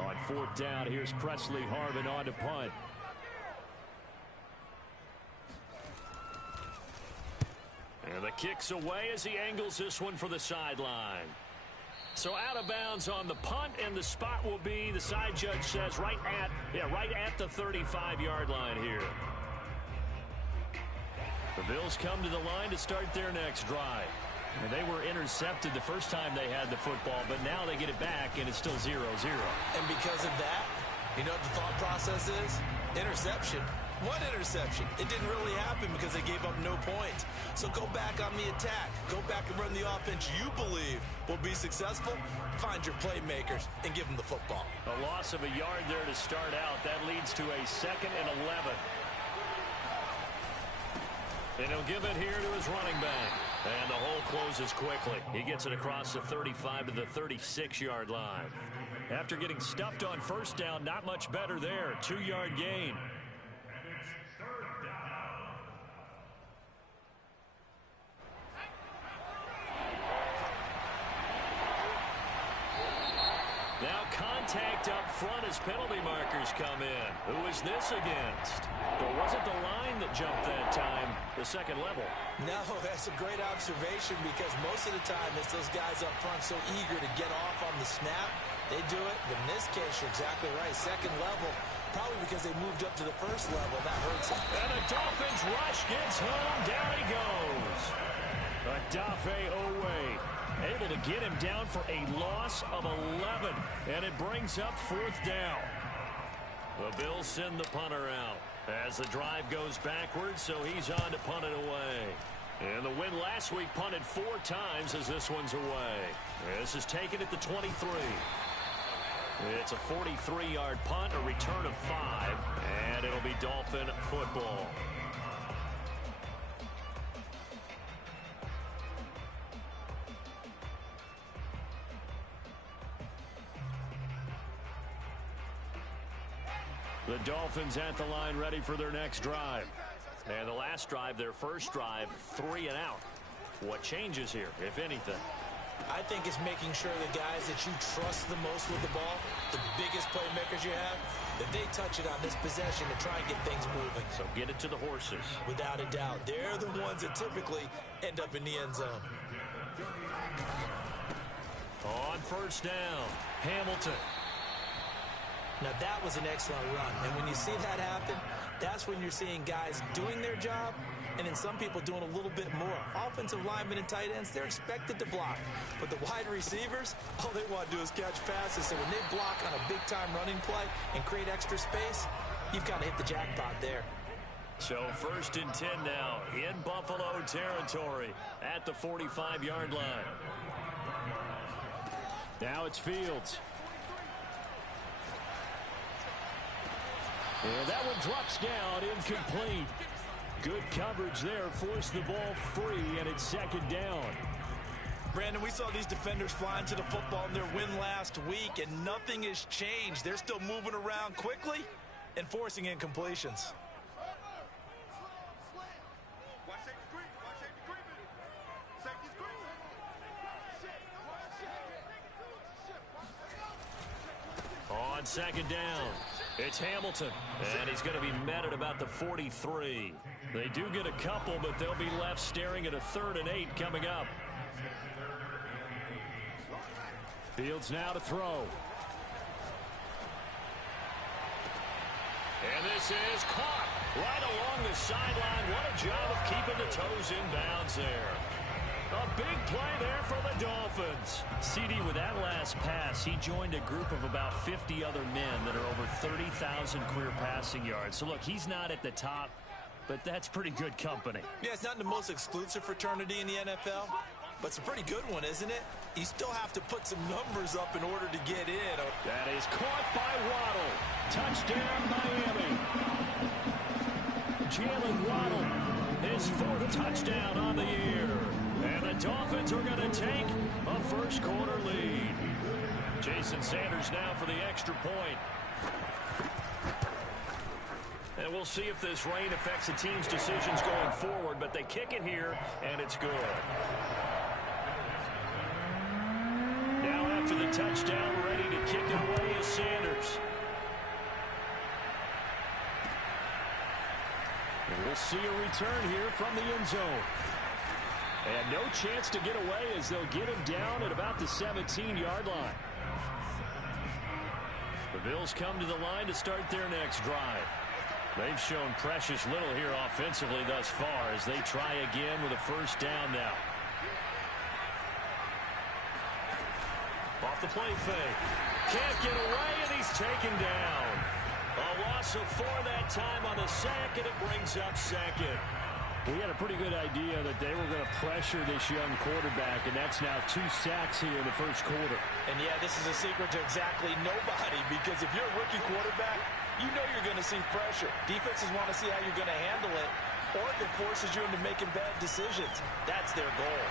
On fourth down, here's Presley Harvin on to punt. And the kick's away as he angles this one for the sideline. So out of bounds on the punt, and the spot will be, the side judge says, right at the 35-yard line here. The Bills come to the line to start their next drive. And they were intercepted the first time they had the football, but now they get it back, and it's still 0-0. And because of that, you know what the thought process is? Interception. What interception? It didn't really happen because they gave up no points. So go back on the attack. Go back and run the offense you believe will be successful. Find your playmakers and give them the football. A loss of a yard there to start out. That leads to a 2nd and 11. And he'll give it here to his running back. And the hole closes quickly. He gets it across the 35 to the 36-yard line. After getting stuffed on first down, not much better there. 2-yard gain. Now contact up front as penalty markers come in. Who is this against? Or was it the line that jumped that time, the second level? No, that's a great observation because most of the time it's those guys up front so eager to get off on the snap. They do it, but in this case, you're exactly right. Second level, probably because they moved up to the first level. That hurts them. And the Dolphins rush gets home. Down he goes. Adafe Owe able to get him down for a loss of 11. And it brings up fourth down. The Bills send the punter out as the drive goes backwards, so he's on to punt it away. And the win last week punted 4 times as this one's away. This is taken at the 23. It's a 43-yard punt, a return of 5, and it'll be Dolphin football. The Dolphins at the line ready for their next drive. And the last drive, their first drive, 3 and out. What changes here, if anything? I think it's making sure the guys that you trust the most with the ball, the biggest playmakers you have, that they touch it on this possession to try and get things moving. So get it to the horses. Without a doubt. They're the ones that typically end up in the end zone. On first down, Hamilton. Now, that was an excellent run. And when you see that happen, that's when you're seeing guys doing their job and then some people doing a little bit more. Offensive linemen and tight ends, they're expected to block. But the wide receivers, all they want to do is catch passes. So when they block on a big-time running play and create extra space, you've got to hit the jackpot there. So 1st and 10 now in Buffalo territory at the 45-yard line. Now it's Fields. And that one drops down, incomplete. Good coverage there, forced the ball free, and it's 2nd down. Brandon, we saw these defenders flying to the football in their win last week, and nothing has changed. They're still moving around quickly and forcing incompletions. On 2nd down, it's Hamilton, and he's going to be met at about the 43. They do get a couple, but they'll be left staring at a 3rd and 8 coming up. Fields now to throw. And this is caught right along the sideline. What a job of keeping the toes in bounds there. A big play there for the Dolphins. CD, with that last pass, he joined a group of about 50 other men that are over 30,000 career passing yards. So, look, he's not at the top, but that's pretty good company. Yeah, it's not the most exclusive fraternity in the NFL, but it's a pretty good one, isn't it? You still have to put some numbers up in order to get in. That is caught by Waddle. Touchdown, Miami. Jalen Waddle, his 4th touchdown on the year. And the Dolphins are going to take a first-quarter lead. Jason Sanders now for the extra point. And we'll see if this rain affects the team's decisions going forward, but they kick it here, and it's good. Now after the touchdown, ready to kick it away is We'll see a return here from the end zone. And no chance to get away as they'll get him down at about the 17-yard line. The Bills come to the line to start their next drive. They've shown precious little here offensively thus far as they try again with a first down now. Off the play fake. Can't get away, and he's taken down. A loss of 4 that time on the sack, and it brings up second. We had a pretty good idea that they were going to pressure this young quarterback, and that's now 2 sacks here in the first quarter. And, yeah, this is a secret to exactly nobody, because if you're a rookie quarterback, you know you're going to see pressure. Defenses want to see how you're going to handle it, or if it forces you into making bad decisions. That's their goal.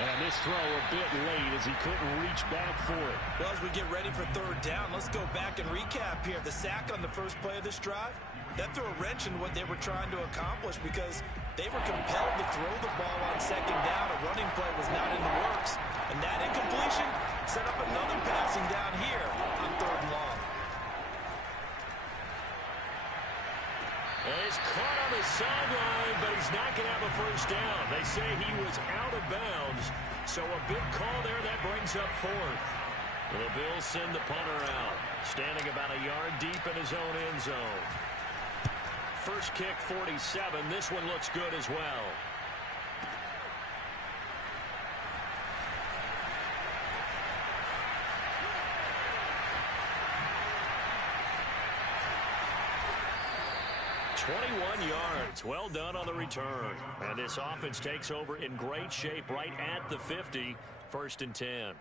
And this throw a bit late as he couldn't reach back for it. Well, as we get ready for third down, let's go back and recap here. The sack on the first play of this drive, that threw a wrench in what they were trying to accomplish because they were compelled to throw the ball on second down. A running play was not in the works. And that incompletion set up another passing down here on third and long. And he's caught on the sideline, but he's not going to have a first down. They say he was out of bounds, so a big call there that brings up fourth. The Bills send the punter out, standing about a yard deep in his own end zone. First kick, 47. This one looks good as well. .21 yards. Well done on the return. And this offense takes over in great shape right at the 50. First and 10.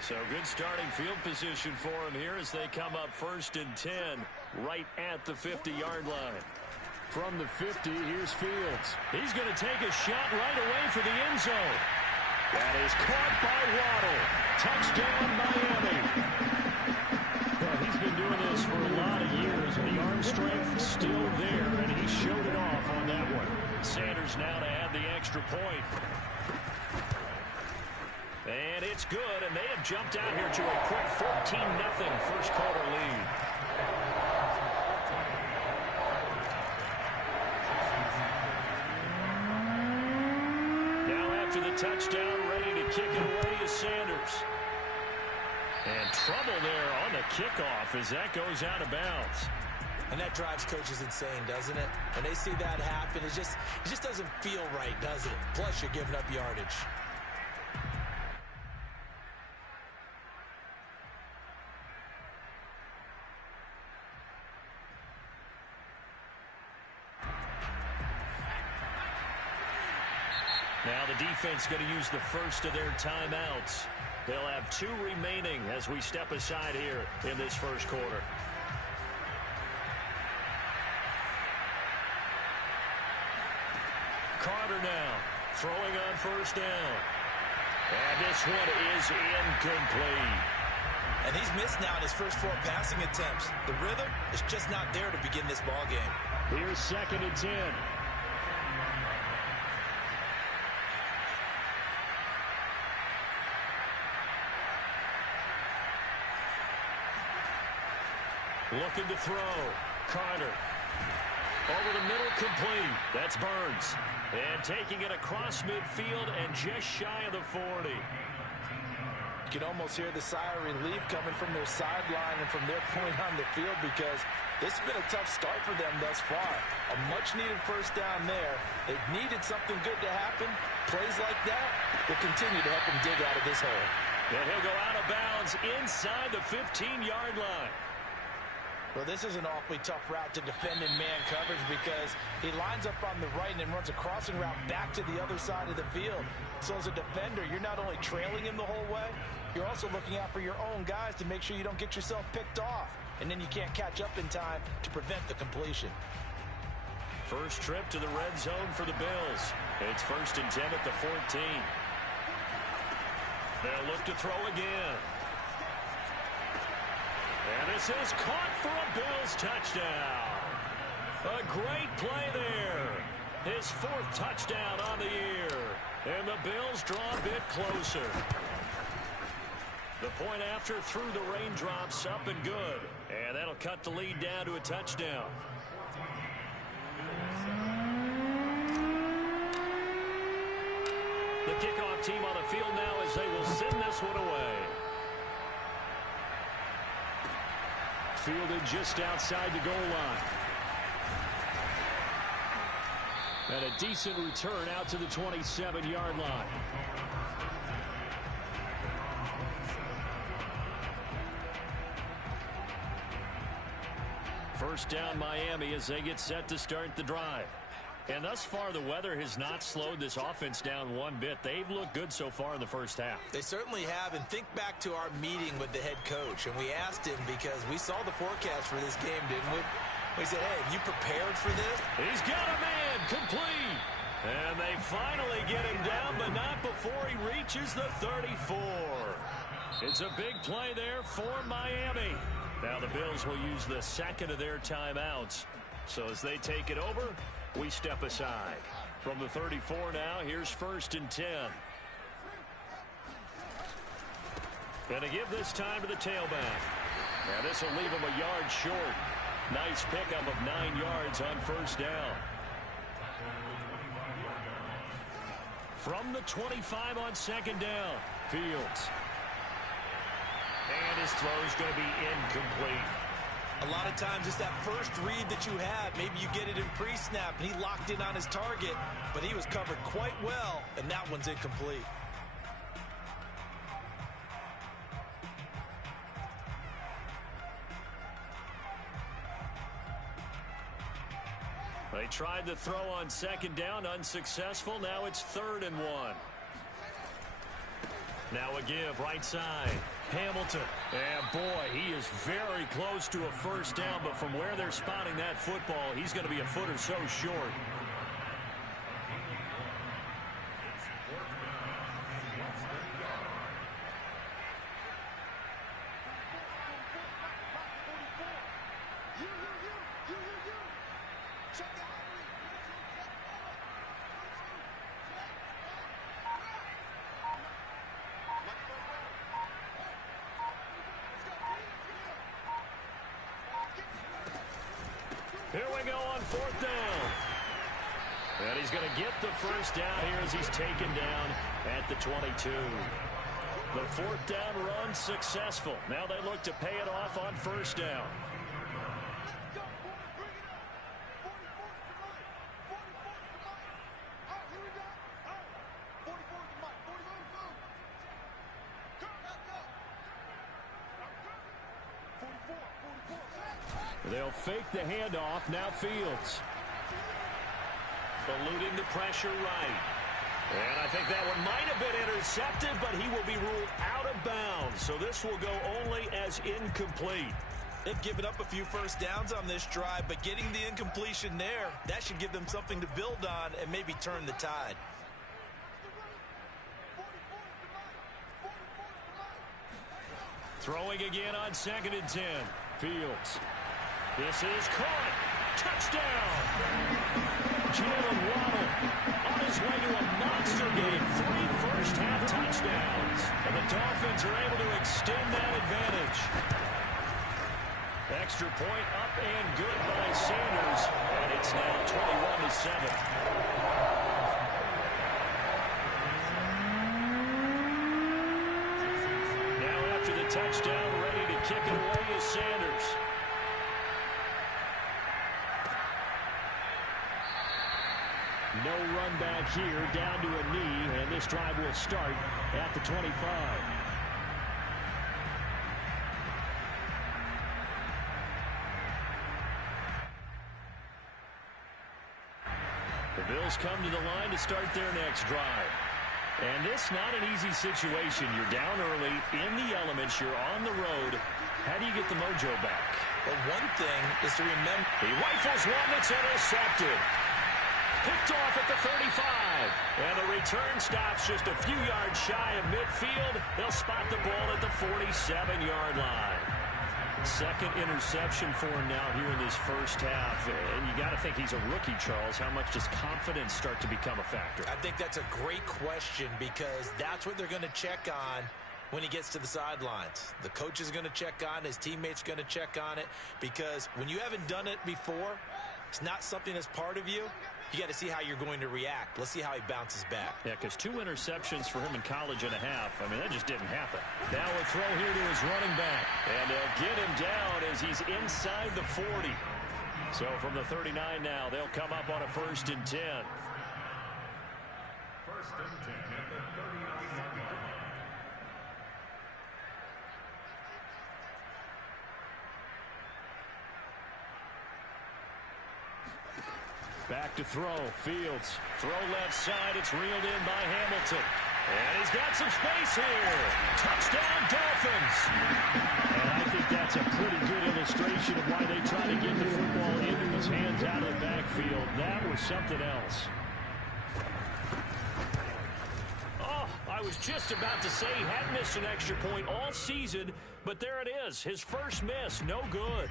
So good starting field position for him here as they come up first and 10 right at the 50-yard line. From the 50, here's Fields. He's going to take a shot right away for the end zone. That is caught by Waddle. Touchdown, Miami. Well, he's been doing this for a lot of years. The arm strength still there, and he showed it off on that one. Sanders now to add the extra point. And it's good, and they have jumped out here to a quick 14-0 first quarter lead. Now after the touchdown, ready to kick it away is Sanders. And trouble there on the kickoff as that goes out of bounds. And that drives coaches insane, doesn't it? When they see that happen, it just doesn't feel right, does it? Plus, you're giving up yardage. Now the defense going to use the first of their timeouts. They'll have 2 remaining as we step aside here in this first quarter. Carter now throwing on first down. And this one is incomplete. And he's missed now in his first 4 passing attempts. The rhythm is just not there to begin this ball game. Here's second and 10. Looking to throw. Carter. Over the middle, complete. That's Burns. And taking it across midfield and just shy of the 40. You can almost hear the sigh of relief coming from their sideline and from their point on the field because this has been a tough start for them thus far. A much-needed first down there. They've needed something good to happen. Plays like that will continue to help them dig out of this hole. And he'll go out of bounds inside the 15-yard line. Well, this is an awfully tough route to defend in man coverage because he lines up on the right and then runs a crossing route back to the other side of the field. So as a defender, you're not only trailing him the whole way, you're also looking out for your own guys to make sure you don't get yourself picked off. And then you can't catch up in time to prevent the completion. First trip to the red zone for the Bills. It's first and 10 at the 14. They'll look to throw again. And this is caught for a Bills touchdown. A great play there. His fourth touchdown on the year. And the Bills draw a bit closer. The point after through the raindrops, up and good. And that'll cut the lead down to a touchdown. The kickoff team on the field now as they will send this one away. Fielded just outside the goal line. And a decent return out to the 27-yard line. First down Miami as they get set to start the drive. And thus far, the weather has not slowed this offense down one bit. They've looked good so far in the first half. They certainly have. And think back to our meeting with the head coach. And we asked him because we saw the forecast for this game, didn't we? We said, hey, have you prepared for this? He's got a man complete. And they finally get him down, but not before he reaches the 34. It's a big play there for Miami. Now the Bills will use the second of their timeouts. So as they take it over, we step aside. From the 34 now, here's 1st and 10. Gonna give this time to the tailback. Now this will leave him a yard short. Nice pickup of 9 yards on first down. From the 25 on second down, Fields. And his throw's going to be incomplete. A lot of times it's that first read that you have. Maybe you get it in pre-snap, and he locked in on his target, but he was covered quite well, and that one's incomplete. They tried to throw on second down, unsuccessful. Now it's 3rd and 1. Now a give, right side. Hamilton. And boy, he is very close to a first down, but from where they're spotting that football, he's going to be a foot or so short. Here we go on 4th down. And he's going to get the first down here as he's taken down at the 22. The 4th down run successful. Now they look to pay it off on first down. They'll fake the handoff. Now Fields. Eluding the pressure right. And I think that one might have been intercepted, but he will be ruled out of bounds. So this will go only as incomplete. They've given up a few first downs on this drive, but getting the incompletion there, that should give them something to build on and maybe turn the tide. Throwing again on 2nd and 10. Fields. This is caught. Touchdown. Jalen Waddle on his way to a monster game. 3 first-half touchdowns. And the Dolphins are able to extend that advantage. Extra point up and good by Sanders. And it's now 21-7. Now after the touchdown, ready to kick it away is Sanders. No run back here, down to a knee, and this drive will start at the 25. The Bills come to the line to start their next drive. And this not an easy situation. You're down early, in the elements, you're on the road. How do you get the mojo back? Well, one thing is to remember. He rifles one that's intercepted. Picked off at the 35. And the return stops just a few yards shy of midfield. They'll spot the ball at the 47-yard line. Second interception for him now here in this first half. And you got to think he's a rookie, Charles. How much does confidence start to become a factor? I think that's a great question because that's what they're going to check on when he gets to the sidelines. The coach is going to check on, his teammates going to check on it, because when you haven't done it before, it's not something that's part of you. You got to see how you're going to react. Let's see how he bounces back. Yeah, because 2 interceptions for him in college and a half. I mean, that just didn't happen. Now a throw here to his running back. And they'll get him down as he's inside the 40. So from the 39 now, they'll come up on a 1st and 10. 1st and 10 at the 39-yard line. Back to throw. Fields. Throw left side. It's reeled in by Hamilton. And he's got some space here. Touchdown, Dolphins. And I think that's a pretty good illustration of why they try to get the football into his hands out of the backfield. That was something else. Oh, I was just about to say he hadn't missed an extra point all season, but there it is. His first miss. No good.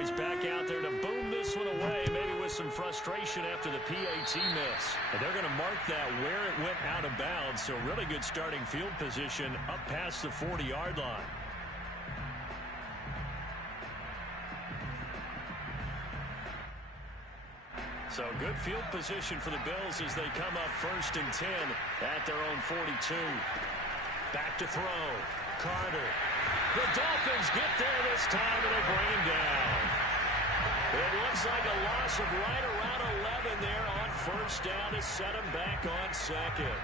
He's back out there to boom this one away, maybe with some frustration after the PAT miss. And they're going to mark that where it went out of bounds, so really good starting field position up past the 40-yard line. So good field position for the Bills as they come up 1st and 10 at their own 42. Back to throw. Carter. The Dolphins get there this time, and they bring him down. It looks like a loss of right around 11 there on 1st down to set him back on 2nd.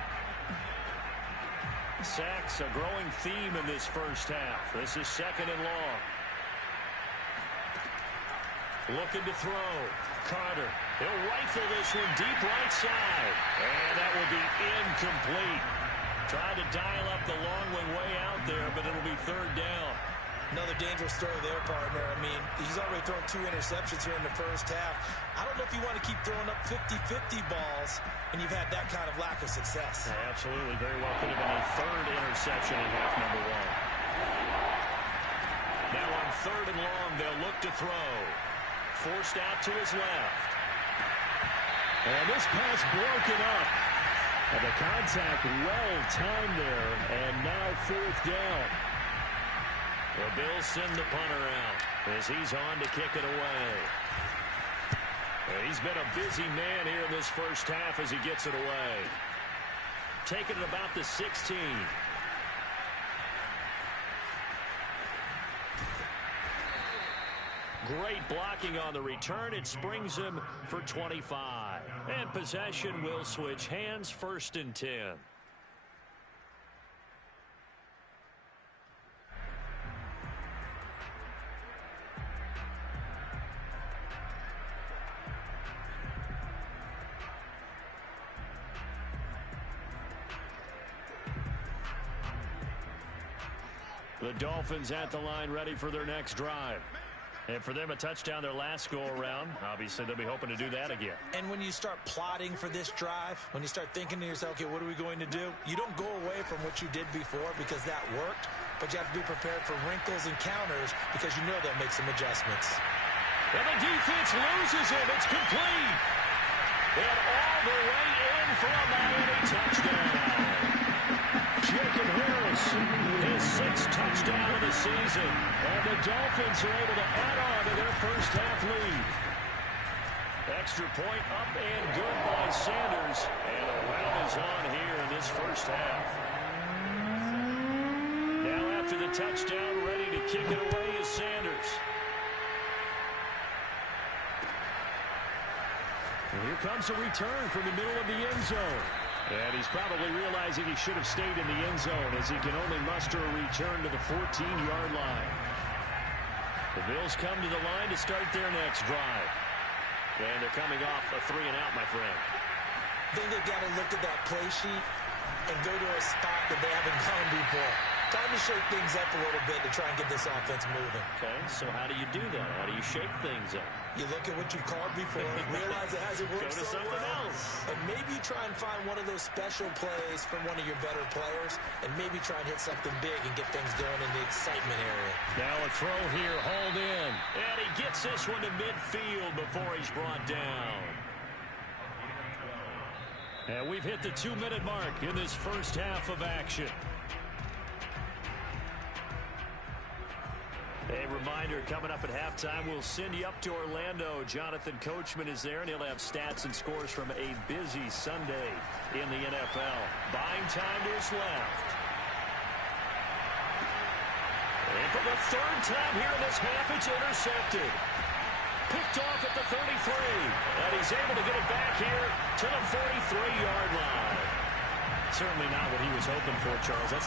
Sacks, a growing theme in this first half. This is 2nd and long. Looking to throw. Carter. He'll rifle this one deep right side. And that will be incomplete. Trying to dial up the long one way out there, but it'll be 3rd down. Another dangerous throw there, partner. I mean, he's already thrown 2 interceptions here in the first half. I don't know if you want to keep throwing up 50-50 balls, and you've had that kind of lack of success. Yeah, absolutely. Very well could have been a 3rd interception in half number 1. Now on 3rd and long, they'll look to throw. Forced out to his left. And this pass broken up. And the contact well timed there, and now 4th down. The Bills send the punter out as he's on to kick it away. And he's been a busy man here in this first half as he gets it away. Taking it about the 16. Great blocking on the return. It springs him for 25. And possession will switch hands, 1st and 10. The Dolphins at the line ready for their next drive. And for them, a touchdown their last go-around. Obviously, they'll be hoping to do that again. And when you start plotting for this drive, when you start thinking to yourself, okay, what are we going to do? You don't go away from what you did before because that worked, but you have to be prepared for wrinkles and counters because you know they'll make some adjustments. And the defense loses him. It's complete. And all the way in for a Miami touchdown. Jacob Harris, his 6th touchdown of the season. And the Dolphins are able to add on to their first half lead. Extra point up and good by Sanders. And the round is on here in this first half. Now after the touchdown, ready to kick it away is Sanders. And here comes a return from the middle of the end zone. And he's probably realizing he should have stayed in the end zone as he can only muster a return to the 14-yard line. The Bills come to the line to start their next drive. And they're coming off a 3-and-out, my friend. I think they've got to look at that play sheet and go to a spot that they haven't gone before. Time to shake things up a little bit to try and get this offense moving. Okay, so how do you do that? How do you shake things up? You look at what you've called before, realize it hasn't worked Go to so something well, else. and maybe you try and find one of those special plays from one of your better players, and maybe try and hit something big and get things going in the excitement area. Now a throw here, hauled in. And he gets this one to midfield before he's brought down. And we've hit the 2-minute mark in this first half of action. A reminder, coming up at halftime, we'll send you up to Orlando. Jonathan Coachman is there, and he'll have stats and scores from a busy Sunday in the NFL. Buying time to his left. And for the third time here in this half, it's intercepted. Picked off at the 33. And he's able to get it back here to the 43-yard line. Certainly not what he was hoping for, Charles. That's